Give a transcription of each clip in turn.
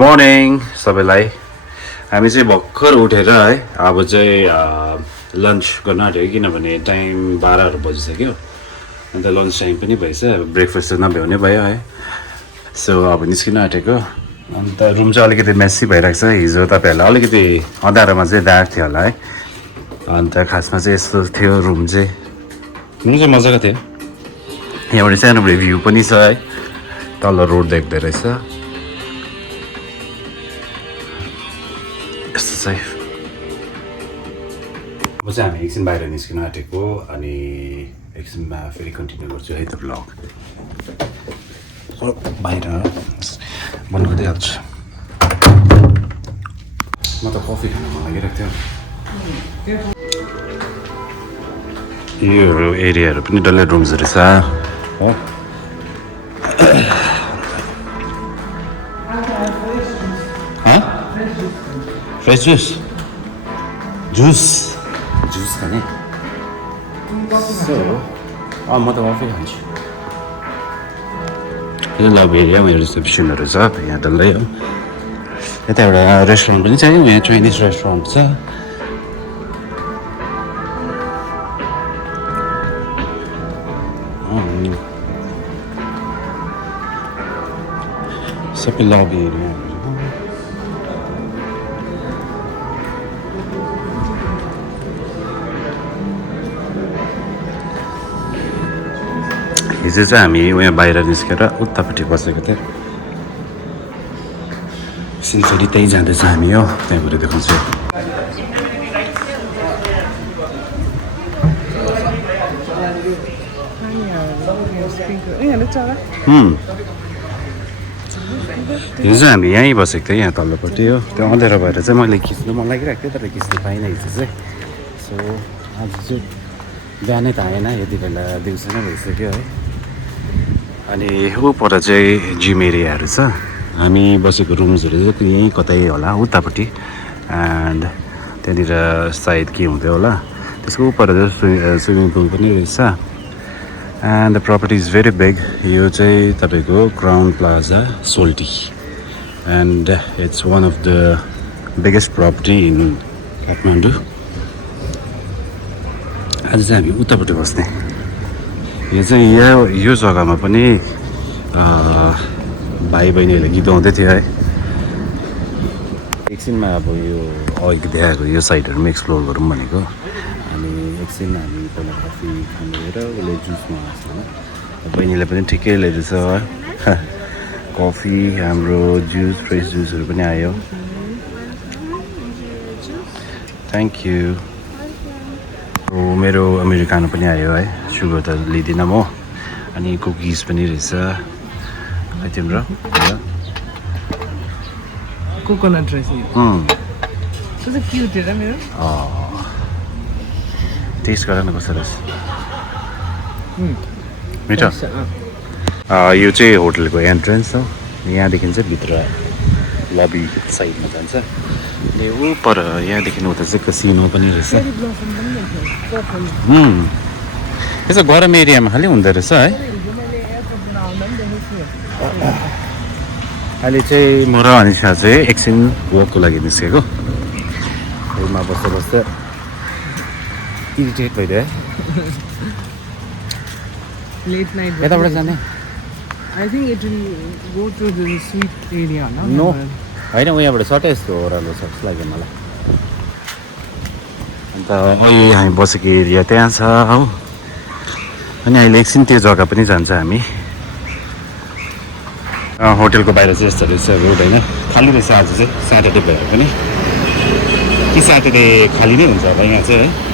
Morning सबैलाई हामी चाहिँ भर्खर उठेर है अब चाहिँ लन्च गर्न आँट्यो किनभने टाइम 12 बजिसक्यो अन्त लन्च टाइम पनि भएछ ब्रेकफास्ट त नभ्याउने भयो है सो अब निस्किन आँटेको अन्त रुम चाहिँ अलिकति मेस्सी भइरहेको छ हिजो तपाईँहरूलाई अलिकति अँध्यारोमा चाहिँ डार्क थियो होला है अन्त खासमा चाहिँ यस्तो थियो रुम चाहिँ मजाको थियो यहाँबाट सानो भ्यू पनि छ है तल रोड देख्दो रहेछ यस्तो चाहिँ अब चाहिँ हामी एकछिन बाहिर निस्किन आँटेको अनि एकछिनमा फेरि कन्टिन्यू गर्छु है त ब्लग बाहिर बन्द गरिदिइहाल्छु म त कफी खान मन लागिरहेको थियो यो एरियाहरू पनि डल्लै रुम्सहरू छ हो फ्रेस जुस खाने म त कफी खान्छु यो लभ एरियामा रिसेप्सनहरू छ यहाँ डल्लै हो यता एउटा रेस्टुरेन्ट पनि छ यहाँ चाइनिज रेस्टुरेन्ट छ सबै लबी एरिया हिजो चाहिँ हामी उहाँ बाहिर निस्केर उतापट्टि बसेको थियौँ सिलगढी त्यहीँ जाँदैछ हामी हो त्यहाँबाट देखाउँछु हिजो चाहिँ हामी यहीँ बसेको थियौँ यहाँ तल्लोपट्टि हो त्यो अँध्यारो भएर चाहिँ मैले खिच्नु मन लागिरहेको थियो तर खिच्नु पाइनँ हिजो चाहिँ सो आज चाहिँ बिहानै त आएन यति बेला दिउँसो नै भइसक्यो है अनि ऊपर चाहिँ जिम एरियाहरू छ हामी बसेको रुम्सहरू चाहिँ यहीँ कतै होला उतापट्टि एन्ड त्यहाँनिर सायद के हुँदै होला त्यसको ऊपर चाहिँ स्विमिङ पुल पनि रहेछ and the property is very big यो चाहिँ तपाईँको Crowne Plaza Soaltee and it's one of the biggest property in Kathmandu आज चाहिँ हामी उतापट्टि बस्ने यो चाहिँ यो जग्गामा पनि भाइ बहिनीहरूले गीत गाउँदै थियो है एकछिनमा अब यो अघि देखाएको यो साइडहरू पनि एक्सप्लोर गरौँ भनेको अनि एकछिन हामी पहिला कफी खानु गएर उसले जुसमा आएको होइन बहिनीले पनि ठिकै ल्याइदिएछ कफी हाम्रो जुस फ्रेस जुसहरू पनि आयो थ्याङ्क यू मेरो अमेरिकानो पनि आयो है सुगर त लिँदिनँ म अनि कुकिज पनि रहेछ है तिम्रो कोकोनट रहेछ क्युट मेरो टेस्ट गर न कस्तो रहेछ मिठो यो चाहिँ होटलको एन्ट्रेन्स हो यहाँदेखि चाहिँ भित्र लबी साइडमा जान्छ अनि ऊपर यहाँदेखि उता चाहिँ कसिनो पनि रहेछ यसो गरम एरियामा खालि हुँदो रहेछ है अहिले चाहिँ म र अनिसा चाहिँ एकछिन वकको लागि निस्केको रुममा बस्दा बस्दा इरिटेट भइदियो है लेट नाइट यताबाट जाने I think it will go to the sweet area no होइन उहाँबाट सट्टै यस्तो ओह्रालो छ जस्तो लाग्यो मलाई अन्त अहिले हामी बसेको एरिया त्यहाँ छ हो अनि अहिले एकछिन त्यो जग्गा पनि जान्छ हामी होटलको बाहिर चाहिँ यस्तो रहेछ रोड होइन खाली रहेछ आज चाहिँ स्याटरडे भएर पनि कि स्याटरडे खाली नै हुन्छ अब यहाँ चाहिँ है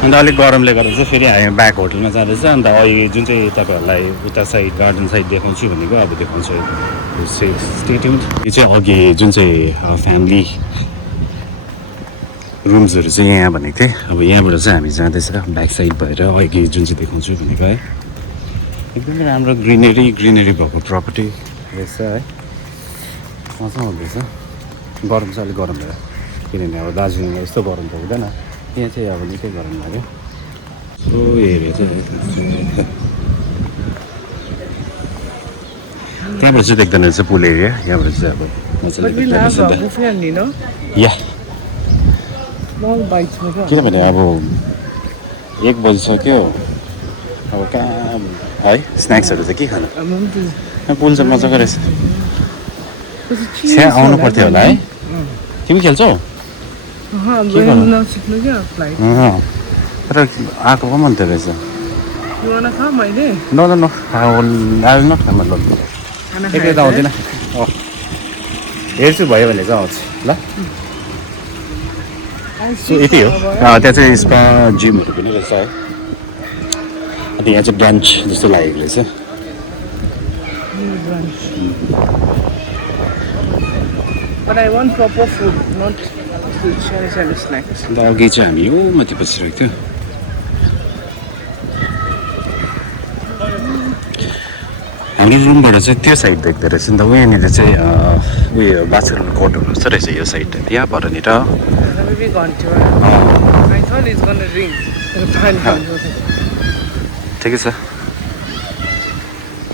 अन्त अलिक गरमले गर्दा चाहिँ फेरि हामी ब्याक होटलमा जाँदैछ अन्त अहिले जुन चाहिँ तपाईँहरूलाई उता साइड गार्डन साइड देखाउँछु भनेको अब देखाउँछु स्टेट्युन्ड यो चाहिँ अघि जुन चाहिँ फ्यामिली रुम्सहरू चाहिँ यहाँ भनेको थिएँ अब यहाँबाट चाहिँ हामी जाँदैछ ब्याक साइड भएर अघि जुन चाहिँ देखाउँछु भनेको है एकदमै राम्रो ग्रिनेरी भएको प्रपर्टी रहेछ है मजा हुँदैछ गरम चाहिँ अलिक गरम भयो किनभने अब दार्जिलिङमा यस्तो गरम त हुँदैन यहाँ चाहिँ अब निकै गरम लाग्यो सो एरिया चाहिँ त्यहाँबाट चाहिँ देख्दैन रहेछ पुल एरिया यहाँबाट चाहिँ अब मजाले But we'll देख्दैन have a रहेछ buffet only, no? या Small bites, maybe. किनभने अब 1 बजिसक्यो अब कहाँ है स्न्याक्सहरू चाहिँ के खानु पुल चाहिँ मजाको रहेछ त्यहाँ आउनु पर्थ्यो होला है तिमी खेल्छौ तर आएको पो मन रहेछ You wanna come, maile? No, no, no. I will not come alone. एक्लै त आउँदिनँ हेर्छु भयो भने चाहिँ आउँछु ल सो यति हो त्यहाँ चाहिँ स्पा जिमहरू पनि रहेछ है अन्त यहाँ चाहिँ ब्रान्च जस्तो लागेको रहेछ But I want proper food, not shiny snacks. अन्त अघि चाहिँ हामी यो माथि बसिरहेको थियो हाम्रो रुमबाट चाहिँ त्यो साइड देख्दो रहेछ नि त उहाँनिर चाहिँ उयो बाथरुम कोर्टहरू जस्तो रहेछ यो साइड त्यहाँ परनिर Maybe gone to I thought it's gonna ring. ठिकै छ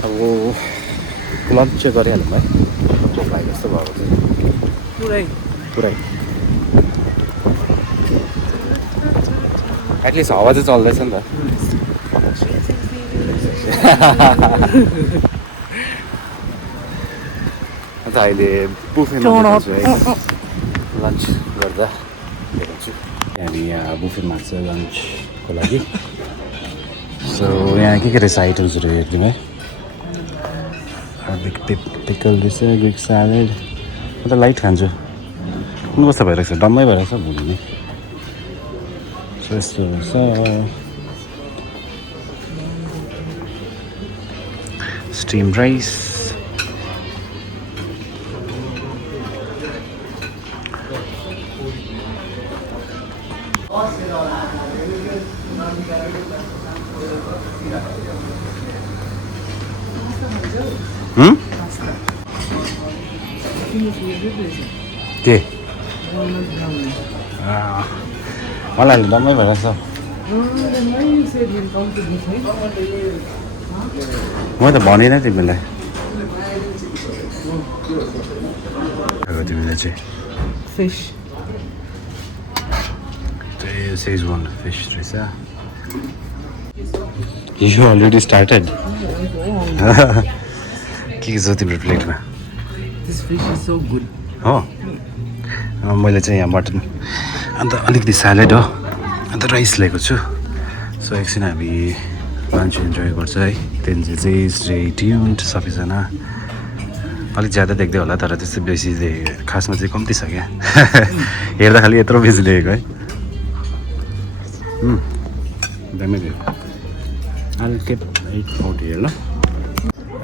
अब लन्च चाहिँ गरिहालौँ है भोक लाग्यो जस्तो भएको चाहिँ पुरै एटलिस्ट हावा चाहिँ चल्दैछ नि त अन्त अहिले बुफेमा लन्च गर्दा देखाउँछु हामी यहाँ बुफेमा छ लन्चको लागि सो यहाँ के रहेछ आइटम्सहरू हेरिदिउँ है पिकल रहेछ ग्रिक स्यालेड म त लाइट खान्छु कुन कस्तो भइरहेको छ डम्मै भइरहेको छ भोलि नै सो यस्तो रहेछ स्टिम राइस के मलाई डम्मै भइरहेको छ म त भनिनँ तिमीलाई तिमीलाई चाहिँ Fish. Szechuan fish रहेछ You already started के छ तिम्रो प्लेटमा This fish is so good. हो मैले चाहिँ यहाँ मटन अन्त अलिकति स्यालेड हो अन्त राइस लिएको छु सो एकछिन हामी लन्च इन्जोय गर्छ है त्यहाँदेखि चाहिँ स्टे ट्युन्ड सबैजना अलिक ज्यादा देख्दै होला तर त्यस्तो बेसी खासमा चाहिँ कम्ती छ क्या हेर्दा खालि यत्रो बेसी देखेको है दामी दियो I'll get 840 here, no?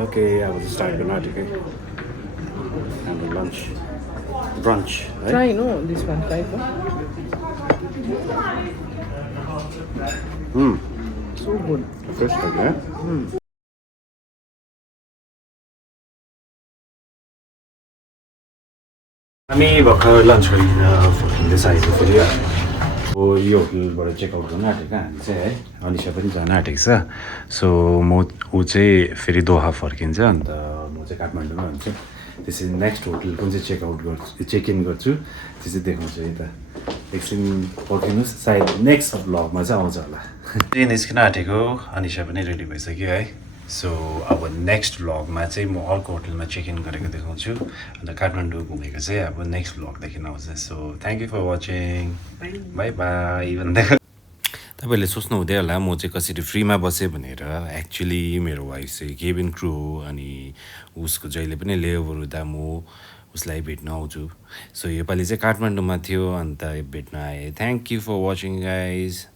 Okay, I will start the night, okay? And the lunch, brunch, right? Try, no, this one, try. So good. Fish, okay? हामी भर्खर लन्च गरिकन फर्किँदैछ आएको फेरि अब यो होटलबाट चेकआउट गर्न आँटेको हामी चाहिँ है अनिसा पनि जान आँटेको छ सो म ऊ चाहिँ फेरि दोहा फर्किन्छ अन्त म चाहिँ काठमाडौँमा हुन्छु त्यसरी नेक्स्ट होटल कुन चाहिँ चेकआउट गर्छु चेक इन गर्छु त्यो चाहिँ देखाउँछु है त एकछिन पर्खिनुहोस् सायद नेक्स्ट ब्लगमा चाहिँ आउँछ होला त्यही निस्किन आँटेको अनिसा पनि रेडी भइसक्यो है सो अब नेक्स्ट भ्लगमा चाहिँ म अर्को होटलमा चेक इन गरेको देखाउँछु अन्त काठमाडौँ घुमेको चाहिँ अब नेक्स्ट भ्लगदेखि आउँछ so thank you for watching bye bye भन्दै तपाईँहरूले सोच्नु हुँदै होला म चाहिँ कसरी फ्रीमा बसेँ भनेर एक्चुली मेरो वाइफ चाहिँ केबिन क्रु हो अनि उसको जहिले पनि लेओभर हुँदा म उसलाई भेट्न आउँछु सो योपालि चाहिँ काठमाडौँमा थियो अन्त भेट्न आएँ thank you for watching guys